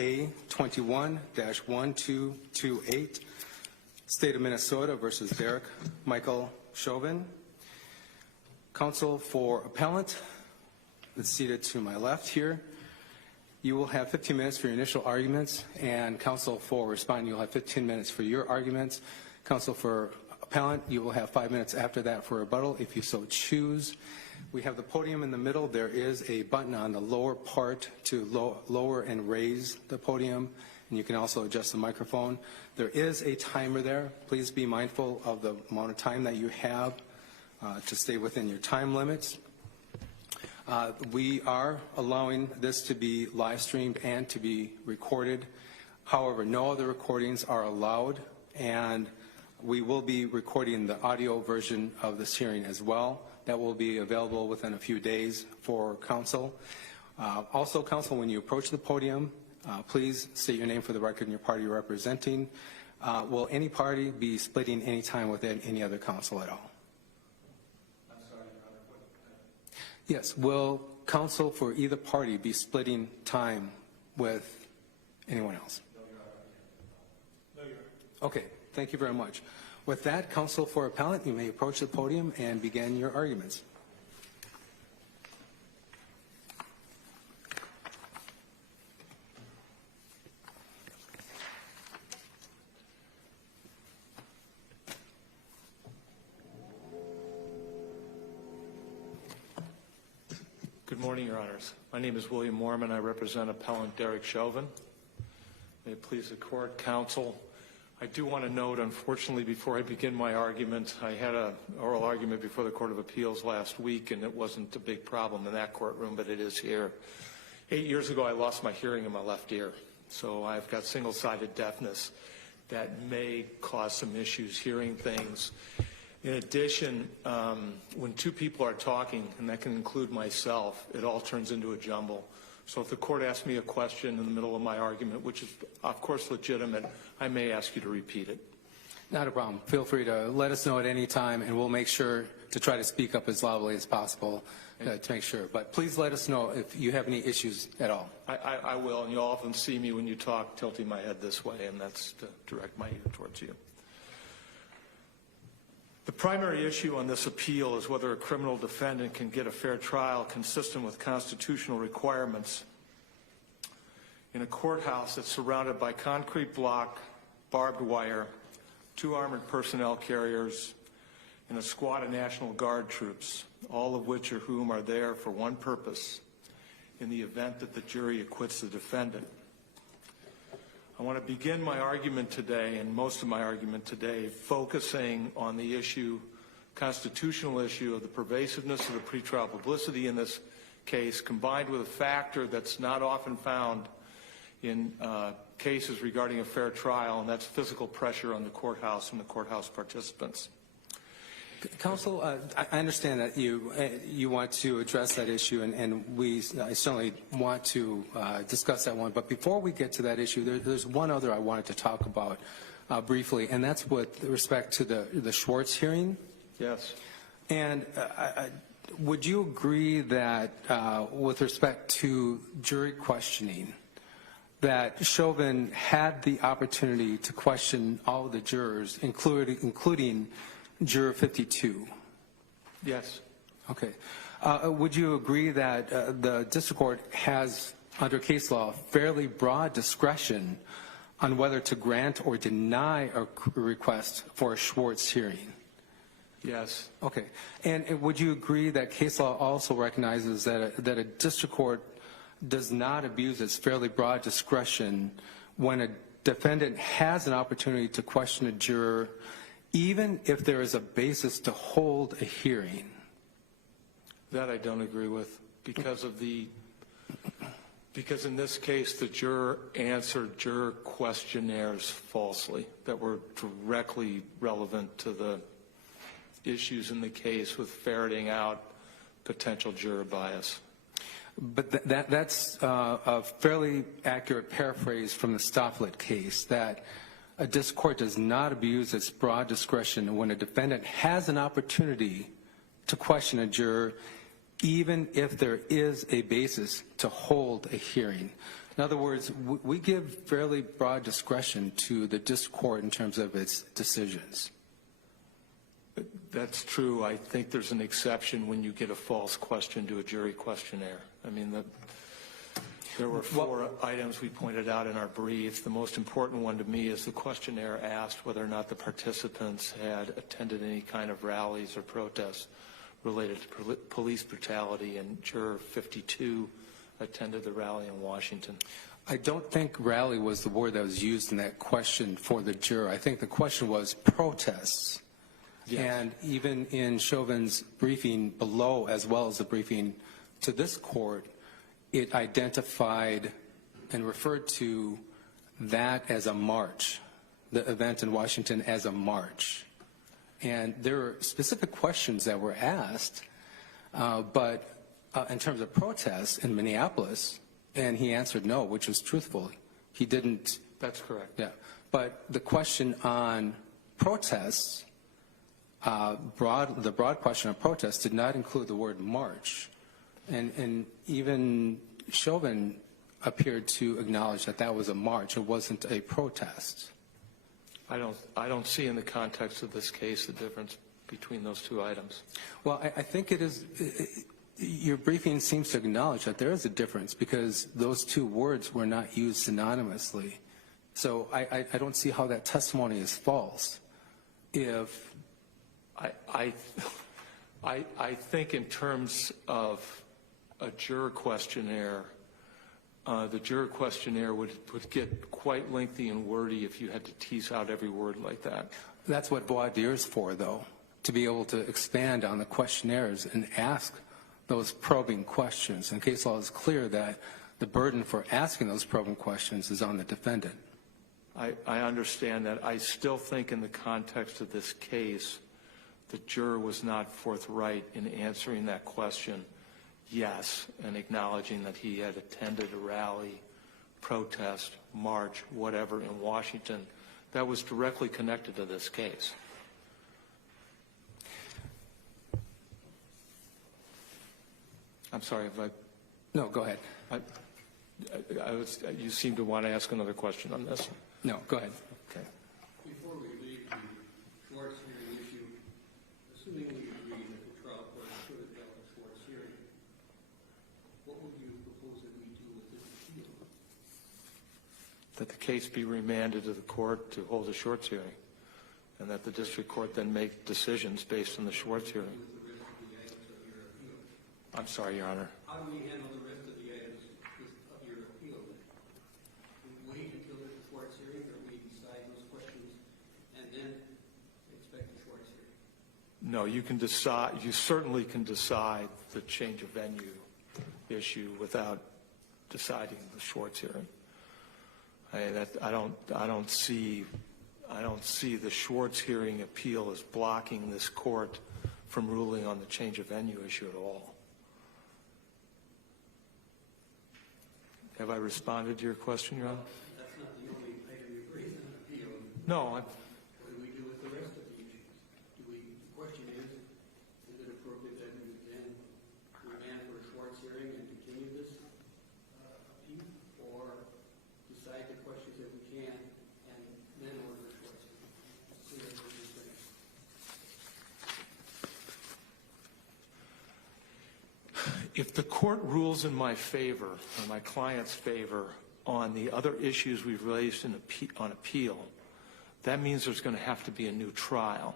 A21-1228, State of Minnesota versus Derek Michael Chauvin. Counsel for appellant is seated to my left here. You will have 15 minutes for your initial arguments, and counsel for responding, you'll have 15 minutes for your arguments. Counsel for appellant, you will have 5 minutes after that for rebuttal if you so choose. We have the podium in the middle. There is a button on the lower part to lower and raise the podium, and you can also adjust the microphone. There is a timer there. Please be mindful of the amount of time that you have to stay within your time limits. We are allowing this to be live streamed and to be recorded. However, no other recordings are allowed, and we will be recording the audio version of this hearing as well. That will be available within a few days for counsel. Also, counsel, when you approach the podium, please state your name for the record and your party you're representing. Will any party be splitting any time with any other counsel at all? Yes, will counsel for either party be splitting time with anyone else? No, Your Honor. Okay, thank you very much. With that, counsel for appellant, you may approach the podium and begin your arguments. Good morning, Your Honors. My name is William Mormon. I represent appellant Derek Chauvin. May it please the court, counsel. I do want to note, unfortunately, before I begin my argument, I had an oral argument before the Court of Appeals last week, and it wasn't a big problem in that courtroom, but it is here. 8 years ago, I lost my hearing in my left ear, so I've got single-sided deafness that may cause some issues hearing things. In addition, when two people are talking, and that can include myself, it all turns into a jumble. So if the court asks me a question in the middle of my argument, which is, of course, legitimate, I may ask you to repeat it. Not a problem. Feel free to let us know at any time, and we'll make sure to try to speak up as loudly as possible to make sure. But please let us know if you have any issues at all. I will, and you'll often see me when you talk tilting my head this way, and that's to direct my ear towards you. The primary issue on this appeal is whether a criminal defendant can get a fair trial consistent with constitutional requirements in a courthouse that's surrounded by concrete block, barbed wire, 2 armored personnel carriers, and a squad of National Guard troops, all of which or whom are there for one purpose: in the event that the jury acquits the defendant. I want to begin my argument today, and most of my argument today, focusing on the issue, constitutional issue of the pervasiveness of the pretrial publicity in this case, combined with a factor that's not often found in cases regarding a fair trial, and that's physical pressure on the courthouse and the courthouse participants. Counsel, I understand that you want to address that issue, and I certainly want to discuss that one. But before we get to that issue, there's one other I wanted to talk about briefly, and that's with respect to the Schwartz hearing. Yes. And would you agree that with respect to jury questioning, that Chauvin had the opportunity to question all of the jurors, including Juror 52? Yes. Okay. Would you agree that the district court has, under case law, fairly broad discretion on whether to grant or deny a request for a Schwartz hearing? Yes. Okay. And would you agree that case law also recognizes that a district court does not abuse its fairly broad discretion when a defendant has an opportunity to question a juror, even if there is a basis to hold a hearing? That I don't agree with, because in this case the juror answered juror questionnaires falsely that were directly relevant to the issues in the case with ferreting out potential juror bias. But that's a fairly accurate paraphrase from the Stofflet case, that a district court does not abuse its broad discretion when a defendant has an opportunity to question a juror, even if there is a basis to hold a hearing. In other words, we give fairly broad discretion to the district court in terms of its decisions. That's true. I think there's an exception when you get a false question to a jury questionnaire. I mean, there were four items we pointed out in our brief. The most important one to me is the questionnaire asked whether or not the participants had attended any kind of rallies or protests related to police brutality, and juror 52 attended the rally in Washington. I don't think rally was the word that was used in that question for the juror. I think the question was protests. Yes. And even in Chauvin's briefing below, as well as the briefing to this court, it identified and referred to that as a march, the event in Washington as a march. And there were specific questions that were asked, but in terms of protests in Minneapolis, and he answered no, which was truthful. He didn't. That's correct. Yeah. But the question on protests, the broad question on protests did not include the word march. And even Chauvin appeared to acknowledge that that was a march. It wasn't a protest. I don't see in the context of this case the difference between those two items. Well, I think it is. Your briefing seems to acknowledge that there is a difference because those two words were not used synonymously. So I don't see how that testimony is false. If I think in terms of a juror questionnaire, the juror questionnaire would get quite lengthy and wordy if you had to tease out every word like that. That's what voir dire is for, though, to be able to expand on the questionnaires and ask those probing questions. And case law is clear that the burden for asking those probing questions is on the defendant. I understand that. I still think in the context of this case, the juror was not forthright in answering that question, yes, and acknowledging that he had attended a rally, protest, march, whatever in Washington that was directly connected to this case. I'm sorry, if I... No, go ahead. You seem to want to ask another question on this. No, go ahead. Okay. Before we leave the Schwartz hearing issue, assuming we agree that the trial court should have held a Schwartz hearing, what would you propose that we do with this appeal? That the case be remanded to the court to hold a Schwartz hearing, and that the district court then make decisions based on the Schwartz hearing. I'm sorry, Your Honor. How do we handle the rest of the items of your appeal? We wait until there's a Schwartz hearing, or we decide those questions and then expect a Schwartz hearing? No, you can decide. You certainly can decide the change of venue issue without deciding the Schwartz hearing. I don't see the Schwartz hearing appeal as blocking this court from ruling on the change of venue issue at all. Have I responded to your question, Your Honor? That's not the only item you've raised in an appeal. No. What do we do with the rest of the issues? The question is it appropriate that we then remand for a Schwartz hearing and continue this appeal, or decide the questions that we can and then order a Schwartz hearing? If the court rules in my favor, or my client's favor, on the other issues we've raised on appeal, that means there's going to have to be a new trial.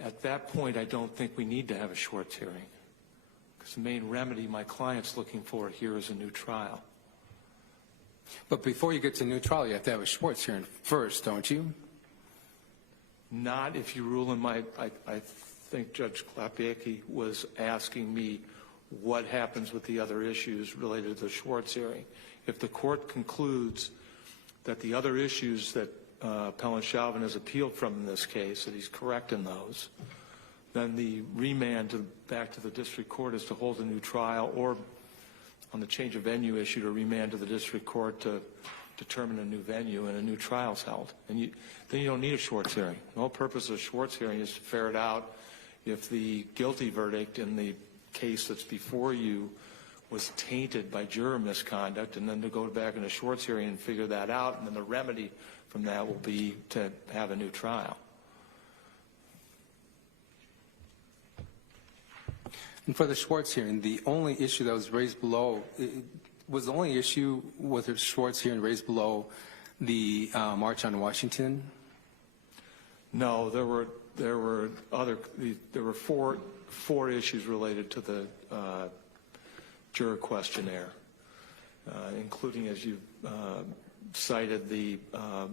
At that point, I don't think we need to have a Schwartz hearing, because the main remedy my client's looking for here is a new trial. But before you get to a new trial, you have to have a Schwartz hearing first, don't you? Not if you rule in my... I think Judge Klapiecki was asking me what happens with the other issues related to the Schwartz hearing. If the court concludes that the other issues that Appellant Chauvin has appealed from in this case, that he's correct in those, then the remand back to the district court is to hold a new trial, or on the change of venue issue to remand to the district court to determine a new venue and a new trial is held. And then you don't need a Schwartz hearing. The whole purpose of a Schwartz hearing is to ferret out if the guilty verdict in the case that's before you was tainted by juror misconduct, and then to go back in a Schwartz hearing and figure that out, and then the remedy from that will be to have a new trial. And for the Schwartz hearing, the only issue that was raised below, was the only issue with the Schwartz hearing raised below the March on Washington? No, there were four issues related to the juror questionnaire, including, as you cited,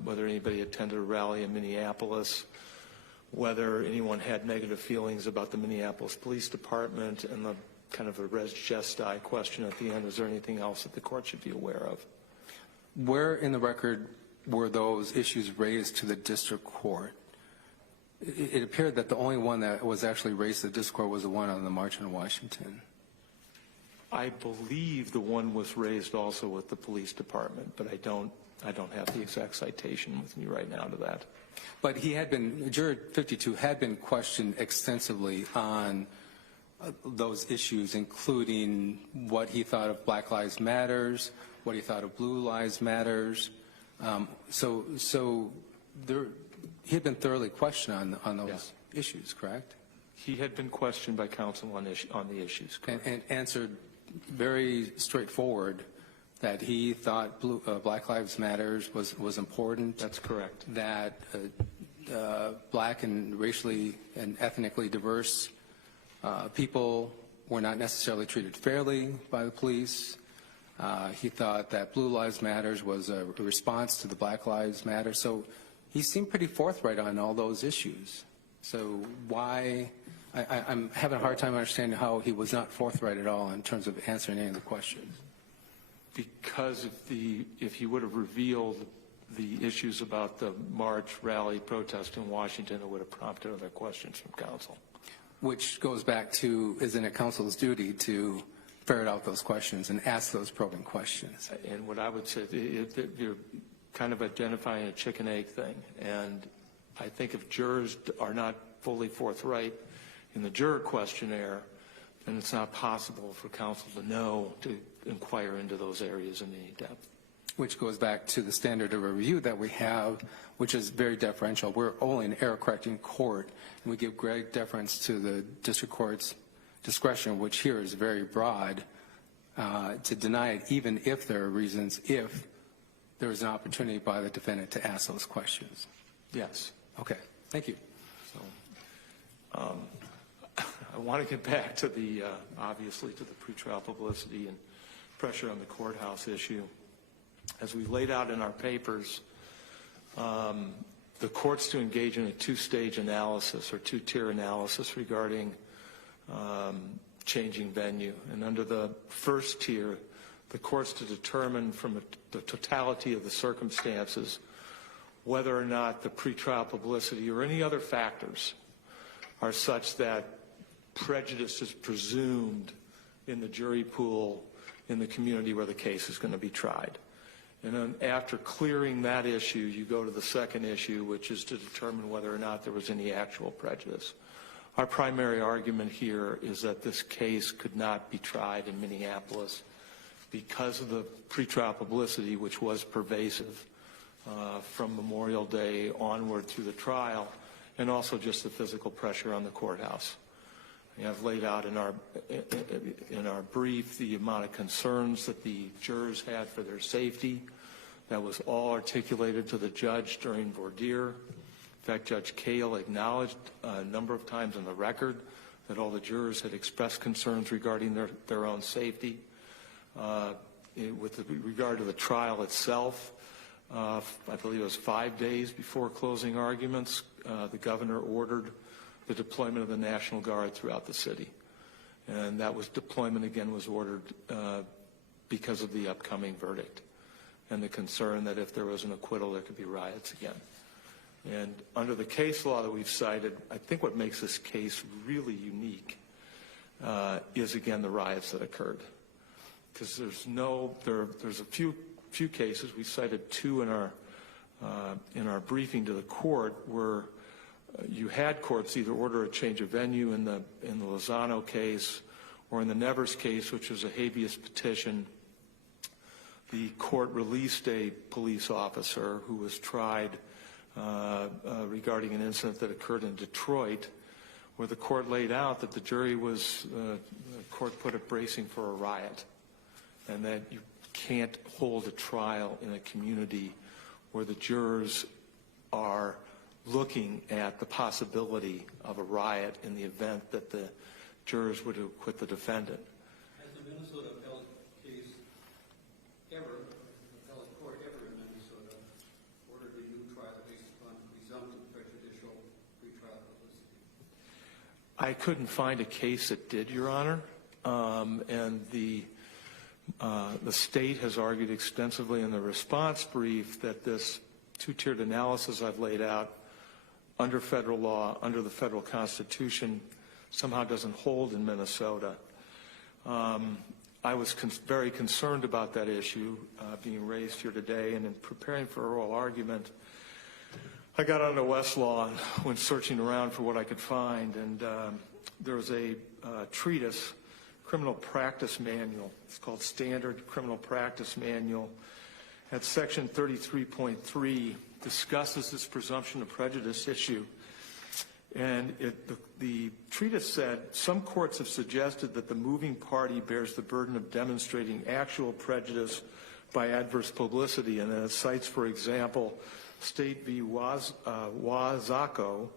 whether anybody attended a rally in Minneapolis, whether anyone had negative feelings about the Minneapolis Police Department, and the kind of a res gesti question at the end. Is there anything else that the court should be aware of? Where in the record were those issues raised to the district court? It appeared that the only one that was actually raised to the district court was the one on the March on Washington. I believe the one was raised also with the police department, but I don't have the exact citation with me right now to that. But juror 52 had been questioned extensively on those issues, including what he thought of Black Lives Matters, what he thought of Blue Lives Matters. So he had been thoroughly questioned on those issues, correct? He had been questioned by counsel on the issues, correct? And answered very straightforward that he thought Black Lives Matters was important. That's correct. That black and racially and ethnically diverse people were not necessarily treated fairly by the police. He thought that Blue Lives Matters was a response to the Black Lives Matter. So he seemed pretty forthright on all those issues. So why? I'm having a hard time understanding how he was not forthright at all in terms of answering any of the questions. Because if he would have revealed the issues about the march, rally, protest in Washington, it would have prompted other questions from counsel. Which goes back to, isn't it counsel's duty to ferret out those questions and ask those probing questions? And what I would say, you're kind of identifying a chicken-egg thing. And I think if jurors are not fully forthright in the juror questionnaire, then it's not possible for counsel to inquire into those areas in any depth. Which goes back to the standard of review that we have, which is very deferential. We're only an error-correcting court, and we give great deference to the district court's discretion, which here is very broad, to deny it even if there are reasons, if there is an opportunity by the defendant to ask those questions. Yes. Okay. Thank you. So, I want to get back to obviously to the pretrial publicity and pressure on the courthouse issue. As we laid out in our papers, the court's to engage in a two-stage analysis or two-tier analysis regarding changing venue. And under the first tier, the court's to determine from the totality of the circumstances whether or not the pretrial publicity or any other factors are such that prejudice is presumed in the jury pool in the community where the case is going to be tried. And then after clearing that issue, you go to the second issue, which is to determine whether or not there was any actual prejudice. Our primary argument here is that this case could not be tried in Minneapolis because of the pretrial publicity, which was pervasive from Memorial Day onward through the trial, and also just the physical pressure on the courthouse. We have laid out in our brief the amount of concerns that the jurors had for their safety. That was all articulated to the judge during voir dire. In fact, Judge Cahill acknowledged a number of times on the record that all the jurors had expressed concerns regarding their own safety. With regard to the trial itself, I believe it was 5 days before closing arguments, the governor ordered the deployment of the National Guard throughout the city. And that deployment again was ordered because of the upcoming verdict and the concern that if there was an acquittal, there could be riots again. And under the case law that we've cited, I think what makes this case really unique is, again, the riots that occurred. Because there's a few cases, we cited two in our briefing to the court, where you had courts either order a change of venue in the Lozano case or in the Nevers case, which was a habeas petition, the court released a police officer who was tried regarding an incident that occurred in Detroit, where the court laid out that the jury was, the court put it, bracing for a riot, and that you can't hold a trial in a community where the jurors are looking at the possibility of a riot in the event that the jurors were to acquit the defendant. Has the Minnesota appellate case ever, appellate court ever in Minnesota, ordered a new trial based upon presumptive prejudicial pretrial publicity? I couldn't find a case that did, Your Honor, and the state has argued extensively in the response brief that this two-tiered analysis I've laid out under federal law, under the federal Constitution, somehow doesn't hold in Minnesota. I was very concerned about that issue being raised here today, and in preparing for oral argument, I got onto Westlaw and went searching around for what I could find, and there was a treatise, criminal practice manual. It's called Standard Criminal Practice Manual. At section 33.3 discusses this presumption of prejudice issue. And the treatise said, some courts have suggested that the moving party bears the burden of demonstrating actual prejudice by adverse publicity. And then it cites, for example, State v. Wazaco,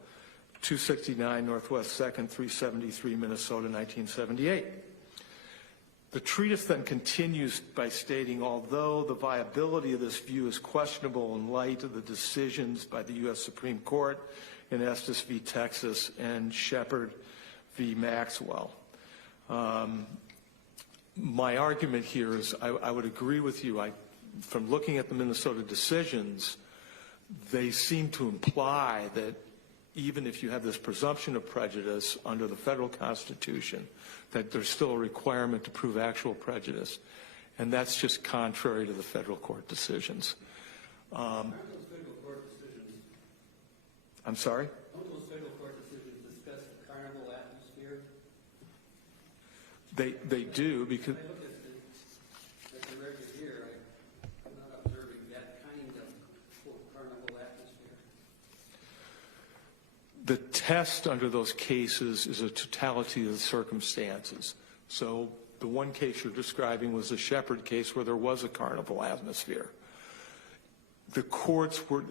269 Northwest 2nd, 373 Minnesota, 1978. The treatise then continues by stating, although the viability of this view is questionable in light of the decisions by the U.S. Supreme Court in Estes v. Texas and Shepard v. Maxwell. My argument here is I would agree with you. From looking at the Minnesota decisions, they seem to imply that even if you have this presumption of prejudice under the federal Constitution, that there's still a requirement to prove actual prejudice. And that's just contrary to the federal court decisions. Aren't those federal court decisions? I'm sorry? Don't those federal court decisions discuss the carnival atmosphere? They do, because When I look at the record here, I'm not observing that kind of quote, carnival atmosphere. the test under those cases is a totality of the circumstances. So the one case you're describing was the Shepard case where there was a carnival atmosphere. The courts were,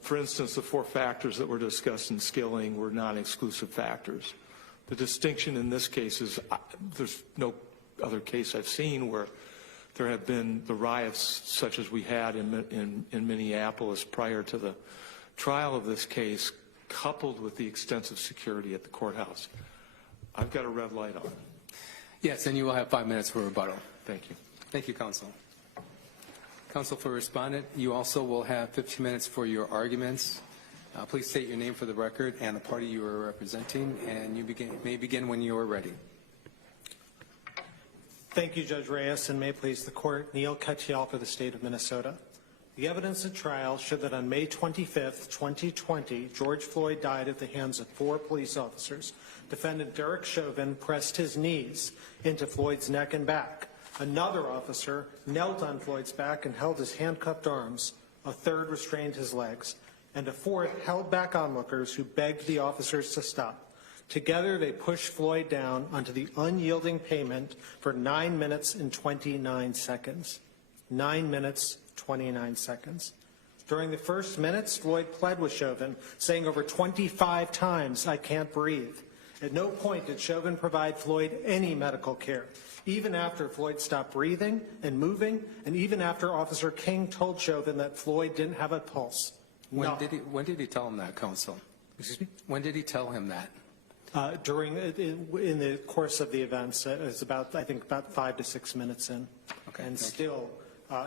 for instance, the four factors that were discussed in Skilling were non-exclusive factors. The distinction in this case is there's no other case I've seen where there have been the riots such as we had in Minneapolis prior to the trial of this case, coupled with the extensive security at the courthouse. I've got a red light on. Yes, and you will have 5 minutes for rebuttal. Thank you. Thank you, Counsel. Counsel for Respondent, you also will have 15 minutes for your arguments. Please state your name for the record and the party you are representing, and you may begin when you are ready. Thank you, Judge Reyes, and may it please the Court, Neil Cahill for the State of Minnesota. The evidence at trial showed that on May 25th, 2020, George Floyd died at the hands of 4 police officers. Defendant Derek Chauvin pressed his knees into Floyd's neck and back. Another officer knelt on Floyd's back and held his handcuffed arms. A third restrained his legs. And a fourth held back onlookers who begged the officers to stop. Together, they pushed Floyd down onto the unyielding pavement for 9 minutes and 29 seconds. 9 minutes, 29 seconds. During the first minutes, Floyd pled with Chauvin, saying over 25 times, "I can't breathe." At no point did Chauvin provide Floyd any medical care, even after Floyd stopped breathing and moving, and even after Officer King told Chauvin that Floyd didn't have a pulse. When did he tell him that, Counsel? Excuse me? When did he tell him that? In the course of the events, it was about 5 to 6 minutes in, Okay, and thank still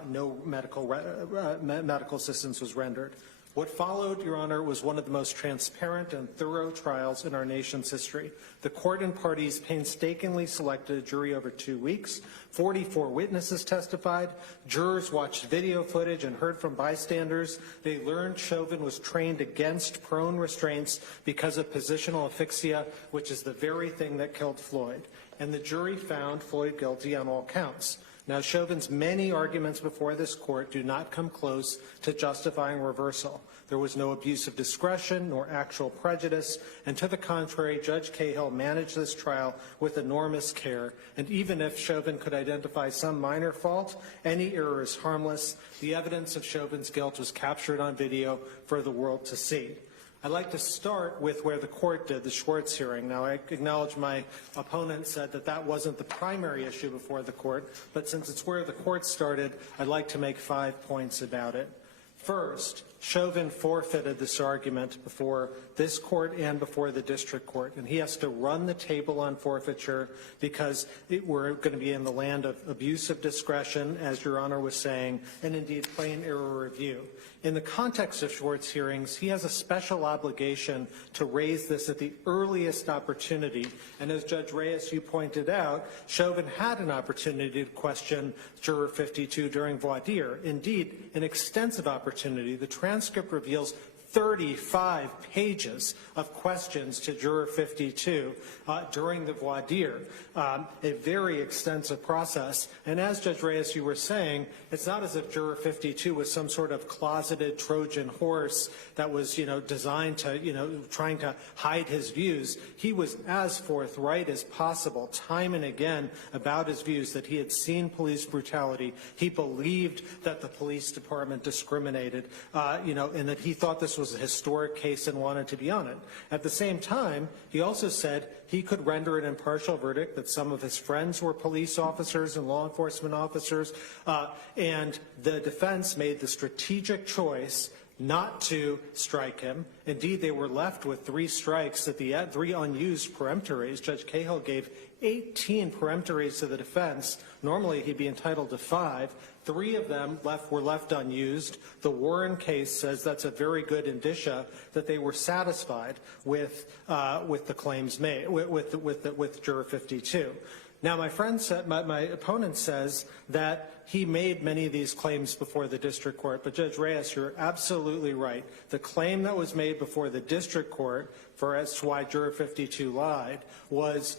no medical assistance was rendered. What followed, Your Honor, was one of the most transparent and thorough trials in our nation's history. The court and parties painstakingly selected a jury over 2 weeks. 44 witnesses testified. Jurors watched video footage and heard from bystanders. They learned Chauvin was trained against prone restraints because of positional asphyxia, which is the very thing that killed Floyd. and the jury found Floyd guilty on all counts. Now, Chauvin's many arguments before this court do not come close to justifying reversal. There was no abuse of discretion nor actual prejudice, and to the contrary, Judge Cahill managed this trial with enormous care, and even if Chauvin could identify some minor fault, any error is harmless. The evidence of Chauvin's guilt was captured on video for the world to see. I'd like to start with where the court did the Schwartz hearing. Now, I acknowledge my opponent said that that wasn't the primary issue before the court, but since it's where the court started, I'd like to make 5 points about it. First, Chauvin forfeited this argument before this court and before the district court, and he has to run the table on forfeiture because we're going to be in the land of abuse of discretion, as Your Honor was saying, and indeed plain error review. In the context of Schwartz hearings, he has a special obligation to raise this at the earliest opportunity, and as Judge Reyes, you pointed out, Chauvin had an opportunity to question Juror 52 during voir dire. Indeed, an extensive opportunity. The transcript reveals 35 pages of questions to Juror 52 during the voir dire, a very extensive process. And as Judge Reyes, you were saying, it's not as if Juror 52 was some sort of closeted Trojan horse that was, designed to, trying to hide his views. He was as forthright as possible, time and again, about his views, that he had seen police brutality. He believed that the police department discriminated, and that he thought this was a historic case and wanted to be on it. At the same time, he also said he could render an impartial verdict, that some of his friends were police officers and law enforcement officers, and the defense made the strategic choice not to strike him. Indeed, they were left with 3 strikes at the end, 3 unused peremptories. Judge Cahill gave 18 peremptories to the defense. Normally, he'd be entitled to 5. 3 of them were left unused. The Warren case says that's a very good indicia that they were satisfied with the claims made with Juror 52. Now, my opponent says that he made many of these claims before the district court, but Judge Reyes, you're absolutely right. The claim that was made before the district court as to why Juror 52 lied was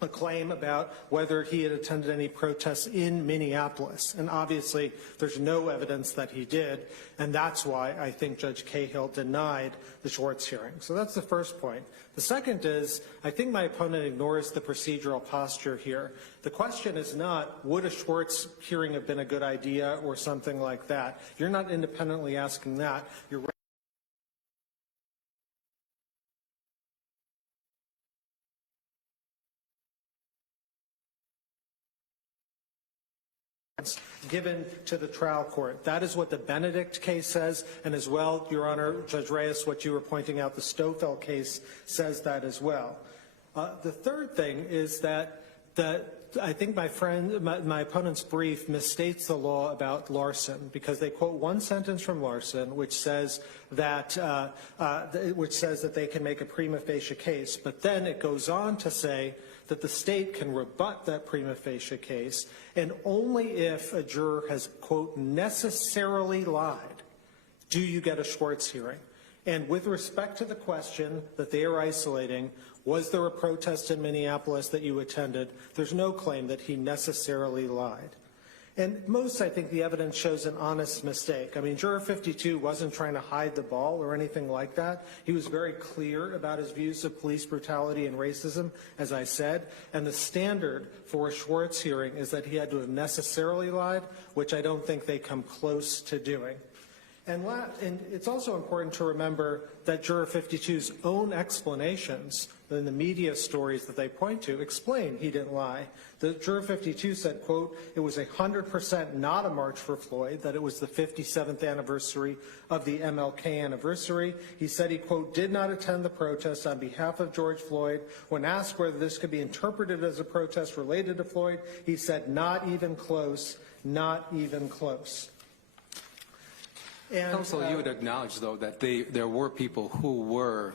a claim about whether he had attended any protests in Minneapolis. And obviously, there's no evidence that he did, and that's why I think Judge Cahill denied the Schwartz hearing. So that's the first point. The second is, I think my opponent ignores the procedural posture here. The question is not, would a Schwartz hearing have been a good idea or something like that? You're not independently asking that. You're given to the trial court. That is what the Benedict case says, and as well, Your Honor, Judge Reyes, what you were pointing out, the Stofel case says that as well. The third thing is that I think my opponent's brief misstates the law about larceny, because they quote one sentence from Larson which says that they can make a prima facie case, but then it goes on to say that the state can rebut that prima facie case, and only if a juror has, quote, necessarily lied do you get a Schwartz hearing. And with respect to the question that they are isolating, was there a protest in Minneapolis that you attended, there's no claim that he necessarily lied. And most, I think, the evidence shows an honest mistake. I mean, Juror 52 wasn't trying to hide the ball or anything like that. He was very clear about his views of police brutality and racism, as I said. And the standard for a Schwartz hearing is that he had to have necessarily lied, which I don't think they come close to doing. And it's also important to remember that Juror 52's own explanations in the media stories that they point to explain he didn't lie. The Juror 52 said, quote, it was 100% not a march for Floyd, that it was the 57th anniversary of the MLK anniversary. He said he, quote, did not attend the protest on behalf of George Floyd. When asked whether this could be interpreted as a protest related to Floyd, he said, not even close, not even close. And, Counsel, you would acknowledge, though, that there were people who were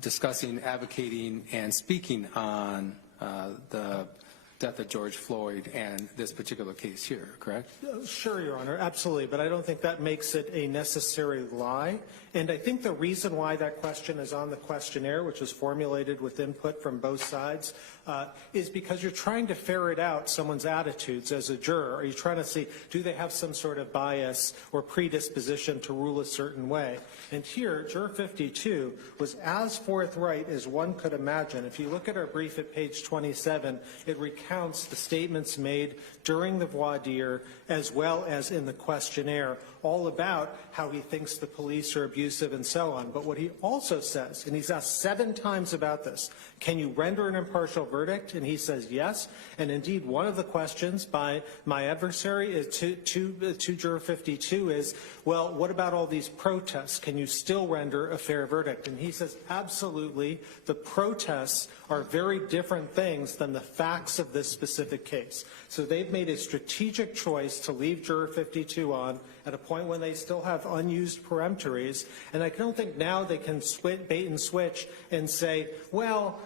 discussing, advocating, and speaking on the death of George Floyd and this particular case here, correct? Sure, Your Honor, absolutely, but I don't think that makes it a necessary lie. And I think the reason why that question is on the questionnaire, which was formulated with input from both sides, is because you're trying to ferret out someone's attitudes as a juror. Are you trying to see, do they have some sort of bias or predisposition to rule a certain way? And here, Juror 52 was as forthright as one could imagine. If you look at our brief at page 27, it recounts the statements made during the voir dire as well as in the questionnaire, all about how he thinks the police are abusive and so on. But what he also says, and he's asked 7 times about this, can you render an impartial verdict? And he says yes. And indeed, one of the questions by my adversary is to Juror 52 is, well, what about all these protests? Can you still render a fair verdict? And he says, absolutely. The protests are very different things than the facts of this specific case. So they've made a strategic choice to leave Juror 52 on at a point when they still have unused peremptories. And I don't think now they can bait and switch and say, well,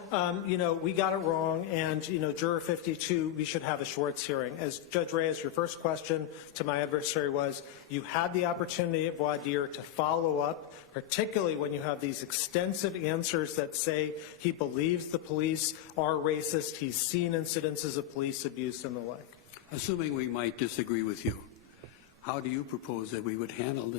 we got it wrong, and, Juror 52, we should have a Schwartz hearing. As Judge Reyes, your first question to my adversary was, you had the opportunity at voir dire to follow up, particularly when you have these extensive answers that say he believes the police are racist, he's seen incidences of police abuse and the like. Assuming we might disagree with you, how do you propose that we would handle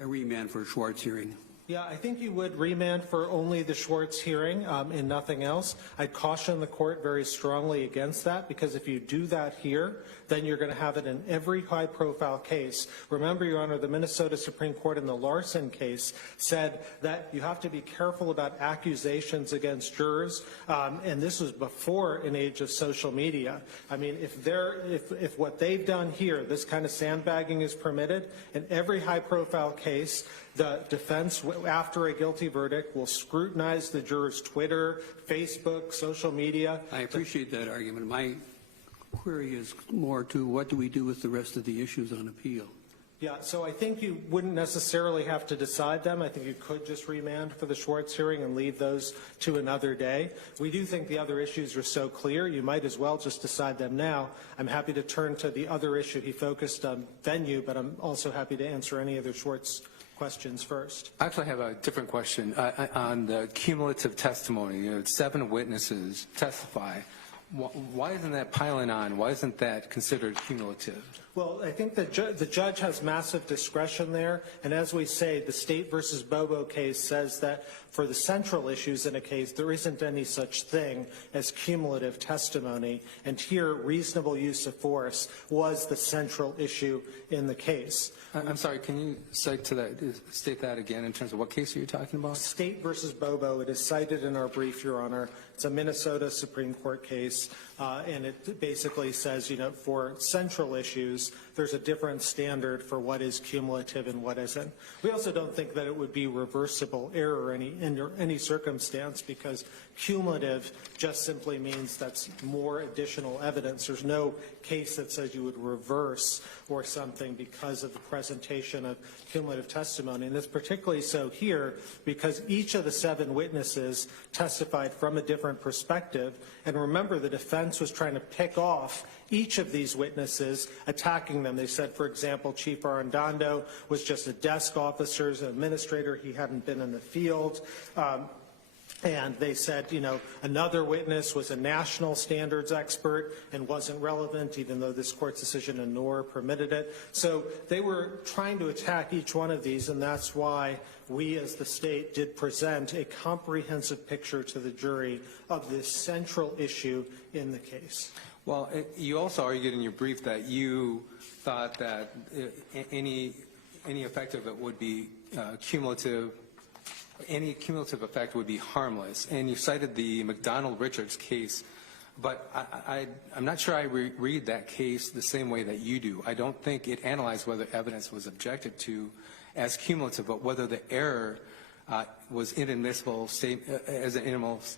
a remand for a Schwartz hearing? Yeah, I think you would remand for only the Schwartz hearing and nothing else. I'd caution the court very strongly against that, because if you do that here, then you're going to have it in every high-profile case. Remember, Your Honor, the Minnesota Supreme Court in the Larson case said that you have to be careful about accusations against jurors, and this was before an age of social media. I mean, if what they've done here, this kind of sandbagging is permitted, in every high-profile case, the defense, after a guilty verdict, will scrutinize the jurors' Twitter, Facebook, social media. I appreciate that argument. My query is more to what do we do with the rest of the issues on appeal? Yeah, so I think you wouldn't necessarily have to decide them. I think you could just remand for the Schwartz hearing and leave those to another day. We do think the other issues are so clear, you might as well just decide them now. I'm happy to turn to the other issue. He focused on venue, but I'm also happy to answer any other Schwartz questions first. Actually, I have a different question on the cumulative testimony. 7 witnesses testify. Why isn't that piling on? Why isn't that considered cumulative? Well, I think the judge has massive discretion there, and as we say, the State versus Bobo case says that for the central issues in a case, there isn't any such thing as cumulative testimony, and here, reasonable use of force was the central issue in the case. I'm sorry, can you state that again in terms of what case are you talking about? State versus Bobo, it is cited in our brief, Your Honor. It's a Minnesota Supreme Court case, and it basically says, for central issues, there's a different standard for what is cumulative and what isn't. We also don't think that it would be reversible error in any circumstance, because cumulative just simply means that's more additional evidence. There's no case that says you would reverse or something because of the presentation of cumulative testimony. And it's particularly so here because each of the 7 witnesses testified from a different perspective. And remember, the defense was trying to pick off each of these witnesses, attacking them. They said, for example, Chief Arredondo was just a desk officer, an administrator. He hadn't been in the field. And they said, another witness was a national standards expert and wasn't relevant, even though this court's decision in Noor permitted it. So they were trying to attack each one of these, and that's why we as the state did present a comprehensive picture to the jury of this central issue in the case. Well, you also argued in your brief that you thought that any effect of it would be cumulative. Any cumulative effect would be harmless. And you cited the McDonald-Richards case, but I'm not sure I read that case the same way that you do. I don't think it analyzed whether evidence was objected to as cumulative, but whether the error was inadmissible as an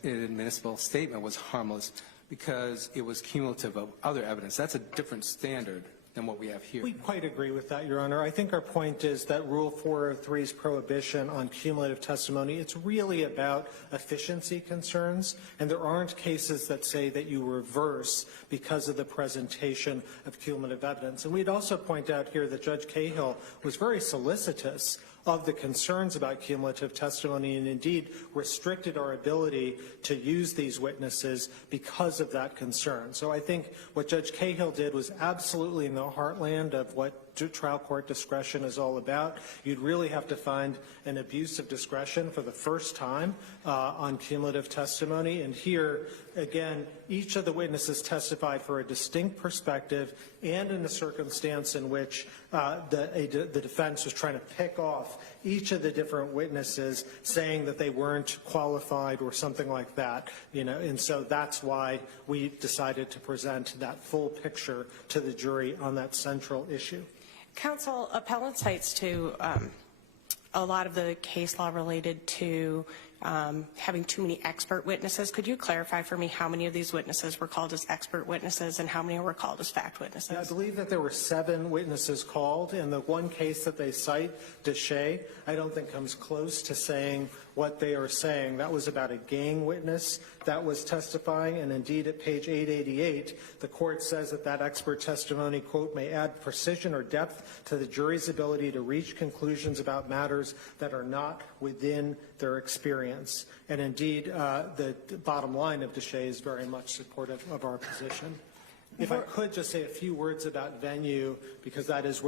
inadmissible statement was harmless because it was cumulative of other evidence. That's a different standard. than what we have here. We quite agree with that, Your Honor. I think our point is that Rule 403's prohibition on cumulative testimony, it's really about efficiency concerns, and there aren't cases that say that you reverse because of the presentation of cumulative evidence. And we'd also point out here that Judge Cahill was very solicitous of the concerns about cumulative testimony and indeed restricted our ability to use these witnesses because of that concern. So I think what Judge Cahill did was absolutely in the heartland of what trial court discretion is all about. You'd really have to find an abuse of discretion for the first time on cumulative testimony. And here, again, each of the witnesses testified for a distinct perspective and in a circumstance in which the defense was trying to pick off each of the different witnesses, saying that they weren't qualified or something like that. And so that's why we decided to present that full picture to the jury on that central issue. Counsel, appellant cites to a lot of the case law related to having too many expert witnesses. Could you clarify for me how many of these witnesses were called as expert witnesses and how many were called as fact witnesses? Yeah, I believe that there were 7 witnesses called, and the one case that they cite, Deshay, I don't think comes close to saying what they are saying. That was about a gang witness that was testifying, and indeed at page 888, the court says that that expert testimony, quote, may add precision or depth to the jury's ability to reach conclusions about matters that are not within their experience. And indeed, the bottom line of Deshay is very much supportive of our position. If I could just say a few words about venue, because that is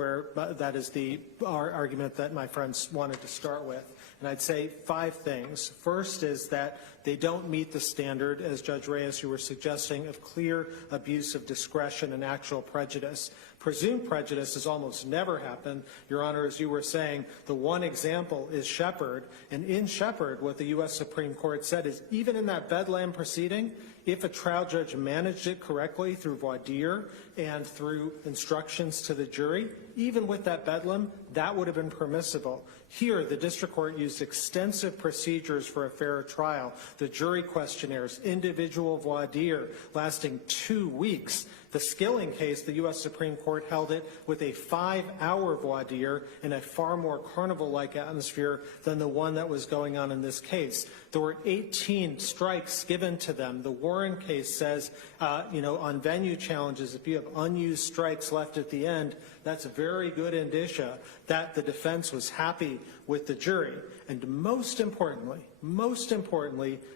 our argument that my friends wanted to start with. And I'd say 5 things. First is that they don't meet the standard, as Judge Reyes, you were suggesting, of clear abuse of discretion and actual prejudice. Presumed prejudice has almost never happened. Your Honor, as you were saying, the one example is Shepard. And in Shepard, what the U.S. Supreme Court said is even in that Bedlam proceeding, if a trial judge managed it correctly through voir dire and through instructions to the jury, even with that Bedlam, that would have been permissible. Here, the district court used extensive procedures for a fair trial, the jury questionnaires, individual voir dire lasting 2 weeks. The Skilling case, the U.S. Supreme Court held it with a 5-hour voir dire in a far more carnival-like atmosphere than the one that was going on in this case. There were 18 strikes given to them. The Warren case says, on venue challenges, if you have unused strikes left at the end, that's a very good indicia that the defense was happy with the jury. And most importantly,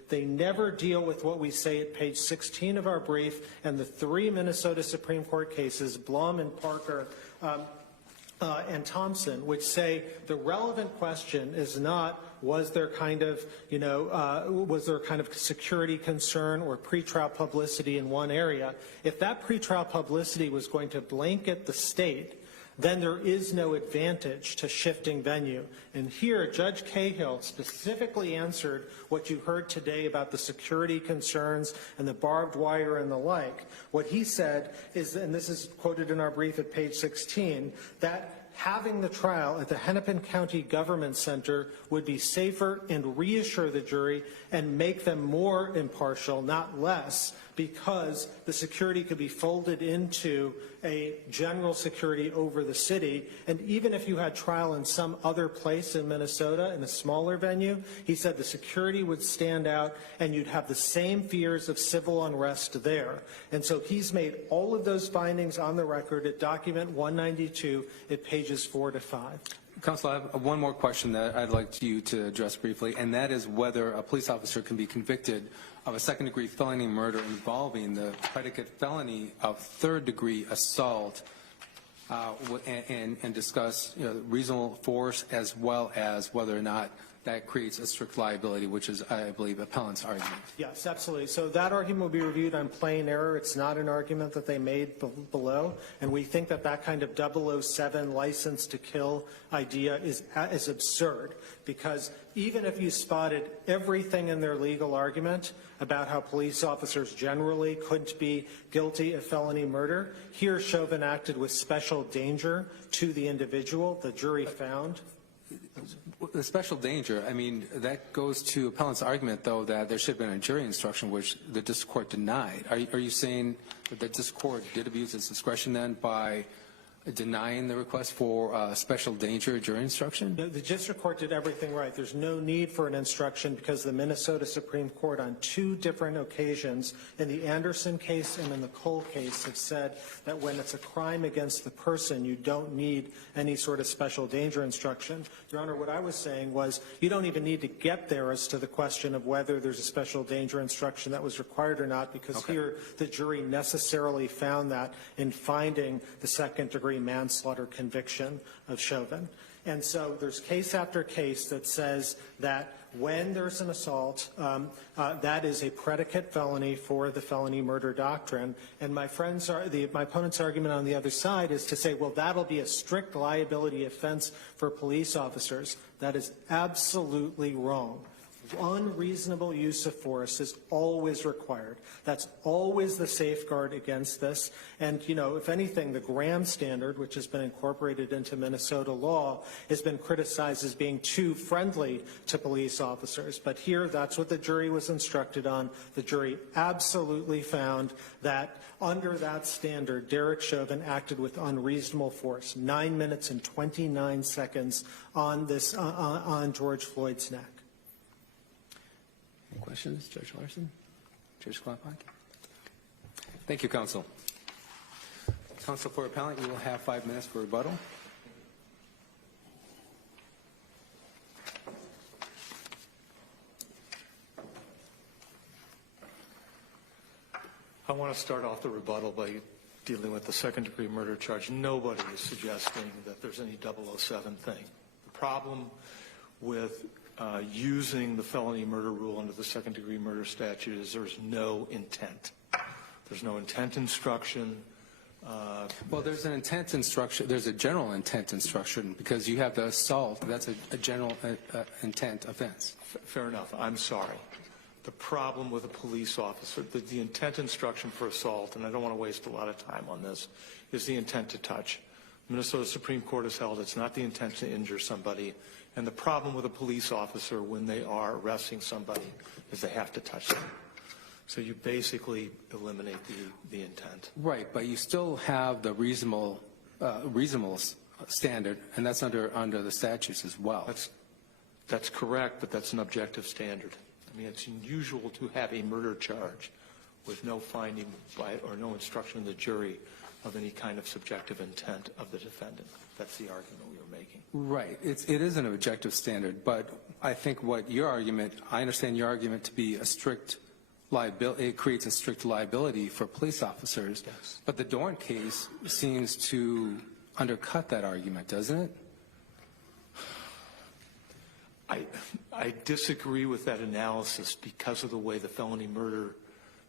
they never deal with what we say at page 16 of our brief and the 3 Minnesota Supreme Court cases, Blum and Parker and Thompson, which say the relevant question is not was there kind of security concern or pretrial publicity in one area. If that pretrial publicity was going to blanket the state, then there is no advantage to shifting venue. And here, Judge Cahill specifically answered what you heard today about the security concerns and the barbed wire and the like. What he said is, and this is quoted in our brief at page 16, that having the trial at the Hennepin County Government Center would be safer and reassure the jury and make them more impartial, not less, because the security could be folded into a general security over the city. And even if you had trial in some other place in Minnesota in a smaller venue, he said the security would stand out and you'd have the same fears of civil unrest there. And so he's made all of those findings on the record at document 192 at pages 4 to 5. Counsel, I have one more question that I'd like you to address briefly, and that is whether a police officer can be convicted of a second-degree felony murder involving the predicate felony of third-degree assault and discuss reasonable force as well as whether or not that creates a strict liability, which is, I believe, appellant's argument. Yes, absolutely. So that argument will be reviewed on plain error. It's not an argument that they made below, and we think that that kind of 007 license to kill idea is absurd, because even if you spotted everything in their legal argument about how police officers generally couldn't be guilty of felony murder, here Chauvin acted with special danger to the individual, the jury found. The special danger, I mean, that goes to appellant's argument, though, that there should have been a jury instruction, which the district court denied. Are you saying that the district court did abuse its discretion then by denying the request for special danger jury instruction? No, the district court did everything right. There's no need for an instruction because the Minnesota Supreme Court on 2 different occasions in the Anderson case and in the Cole case have said that when it's a crime against the person, you don't need any sort of special danger instruction. Your Honor, what I was saying was you don't even need to get there as to the question of whether there's a special danger instruction that was required or not, because here the jury necessarily found that in finding the second-degree manslaughter conviction of Chauvin. And so there's case after case that says that when there's an assault, that is a predicate felony for the felony murder doctrine. And my opponent's argument on the other side is to say, well, that'll be a strict liability offense for police officers. That is absolutely wrong. Unreasonable use of force is always required. That's always the safeguard against this. And, you know, if anything, the Graham standard, which has been incorporated into Minnesota law, has been criticized as being too friendly to police officers. But here, that's what the jury was instructed on. The jury absolutely found that under that standard, Derek Chauvin acted with unreasonable force, 9 minutes and 29 seconds on George Floyd's neck. Any questions, Judge Larson? Judge Klopach? Thank you, counsel. Counsel for appellant, you will have 5 minutes for rebuttal. I want to start off the rebuttal by dealing with the second-degree murder charge. Nobody is suggesting that there's any 007 thing. The problem with using the felony murder rule under the second-degree murder statute is there's no intent. There's no intent instruction. Well, there's an intent instruction. There's a general intent instruction because you have the assault. That's a general intent offense. Fair enough. I'm sorry. The problem with a police officer, the intent instruction for assault, and I don't want to waste a lot of time on this, is the intent to touch. Minnesota Supreme Court has held it's not the intent to injure somebody. And the problem with a police officer when they are arresting somebody is they have to touch them. So you basically eliminate the intent. Right, but you still have the reasonable standard, and that's under the statutes as well. That's correct, but that's an objective standard. I mean, it's unusual to have a murder charge with no finding by or no instruction of the jury of any kind of subjective intent of the defendant. That's the argument we were making. Right. It is an objective standard, but I think what your argument, I understand your argument to be a strict liability. It creates a strict liability for police officers. Yes. But the Dorn case seems to undercut that argument, doesn't it? I disagree with that analysis because of the way the felony murder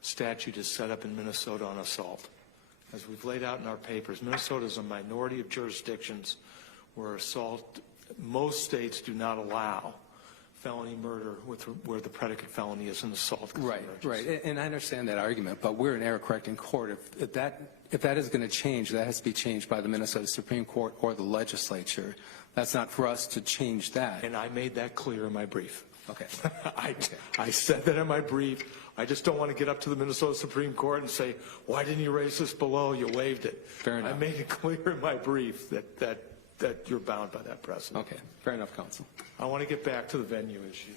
statute is set up in Minnesota on assault. As we've laid out in our papers, Minnesota is a minority of jurisdictions where assault, most states do not allow felony murder where the predicate felony is an assault. Right, right. And I understand that argument, but we're an error-correcting court. If that is going to change, that has to be changed by the Minnesota Supreme Court or the legislature. That's not for us to change that. And I made that clear in my brief. Okay. I said that in my brief. I just don't want to get up to the Minnesota Supreme Court and say, why didn't you raise this below? You waived it. Fair enough. I made it clear in my brief that you're bound by that precedent. Okay. Fair enough, counsel. I want to get back to the venue issue.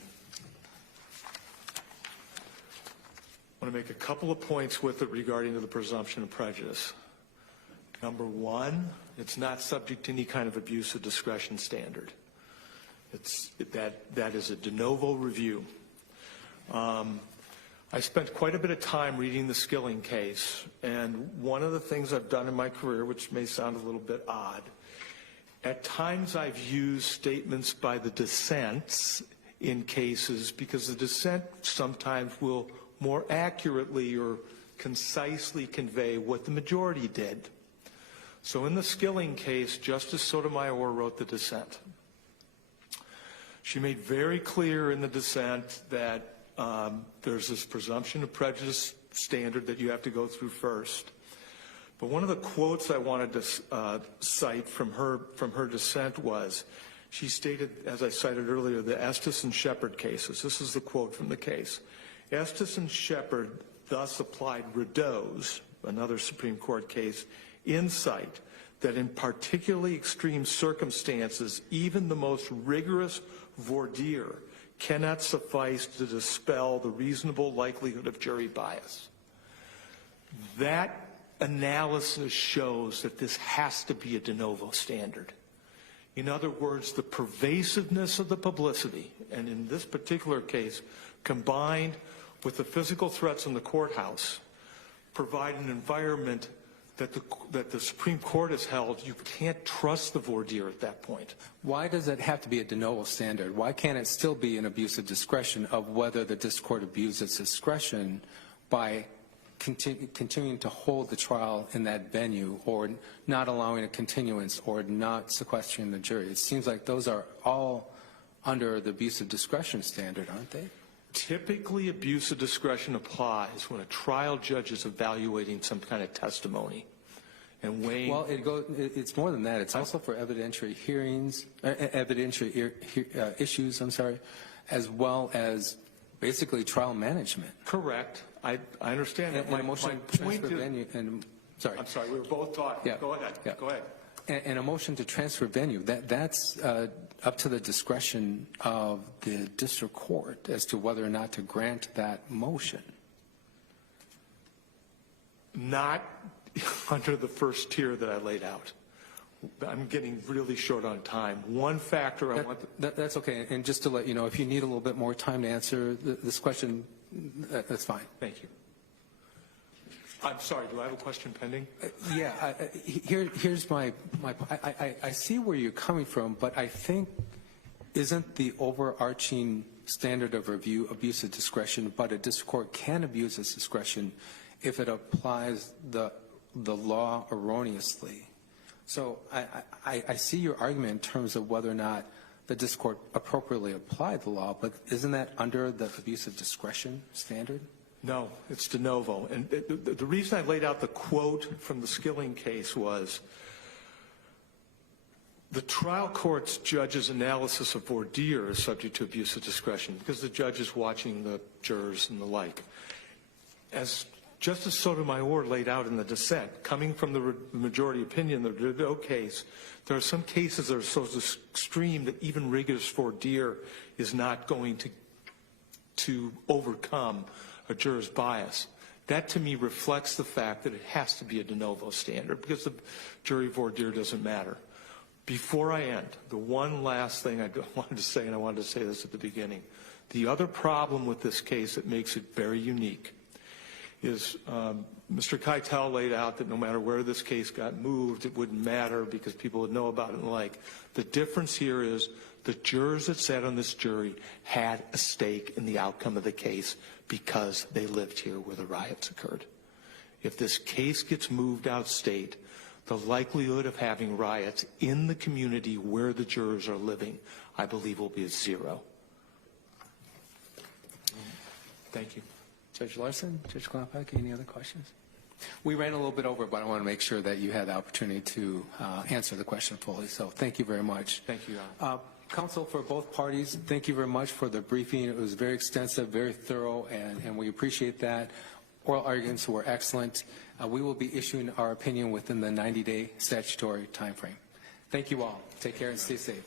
I want to make a couple of points with it regarding to the presumption of prejudice. Number one, it's not subject to any kind of abuse of discretion standard. That is a de novo review. I spent quite a bit of time reading the Skilling case, and one of the things I've done in my career, which may sound a little bit odd, at times I've used statements by the dissents in cases because the dissent sometimes will more accurately or concisely convey what the majority did. So in the Skilling case, Justice Sotomayor wrote the dissent. She made very clear in the dissent that there's this presumption of prejudice standard that you have to go through first. But one of the quotes I wanted to cite from her dissent was, she stated, as I cited earlier, the Estes and Shepard cases. This is the quote from the case. Estes and Shepard thus applied Rideau's, another Supreme Court case, insight that in particularly extreme circumstances, even the most rigorous voir dire cannot suffice to dispel the reasonable likelihood of jury bias. That analysis shows that this has to be a de novo standard. In other words, the pervasiveness of the publicity, and in this particular case, combined with the physical threats in the courthouse, provide an environment that the Supreme Court has held you can't trust the voir dire at that point. Why does it have to be a de novo standard? Why can't it still be an abuse of discretion of whether the district court abused its discretion by continuing to hold the trial in that venue, or not allowing a continuance, or not sequestering the jury? It seems like those are all under the abuse of discretion standard, aren't they? Typically, abuse of discretion applies when a trial judge is evaluating some kind of testimony and weighing. Well, it's more than that. It's also for evidentiary hearings, issues, I'm sorry, as well as basically trial management. Correct. I understand that. And motion to transfer venue, and sorry. I'm sorry, we were both talking. Yeah. Go ahead. Yeah. Go ahead. And a motion to transfer venue, that's up to the discretion of the district court as to whether or not to grant that motion. Not under the first tier that I laid out. I'm getting really short on time. One factor I want to... That's okay. And just to let you know, if you need a little bit more time to answer this question, that's fine. Thank you. I'm sorry, do I have a question pending? Yeah, here's my I see where you're coming from, but I think isn't the overarching standard of review abuse of discretion, but a district court can abuse its discretion if it applies the law erroneously. So I see your argument in terms of whether or not the district court appropriately applied the law, but isn't that under the abuse of discretion standard? No, it's de novo. And the reason I laid out the quote from the Skilling case was the trial court's judge's analysis of voir dire is subject to abuse of discretion because the judge is watching the jurors and the like. As Justice Sotomayor laid out in the dissent, coming from the majority opinion, the Rideau case, there are some cases that are so extreme that even rigorous voir dire is not going to overcome a juror's bias. That to me reflects the fact that it has to be a de novo standard because the jury voir dire doesn't matter. Before I end, the one last thing I wanted to say, and I wanted to say this at the beginning, the other problem with this case that makes it very unique is Mr. Cahill laid out that no matter where this case got moved, it wouldn't matter because people would know about it and the like. The difference here is the jurors that sat on this jury had a stake in the outcome of the case because they lived here where the riots occurred. If this case gets moved out of state, the likelihood of having riots in the community where the jurors are living, I believe, will be zero. Thank you. Judge Larson, Judge Klopek, any other questions? We ran a little bit over, but I want to make sure that you had the opportunity to answer the question fully. So thank you very much. Thank you, Your Honor. Counsel for both parties, thank you very much for the briefing. It was very extensive, very thorough, and we appreciate that. Oral arguments were excellent. We will be issuing our opinion within the 90-day statutory time frame. Thank you all. Take care and stay safe.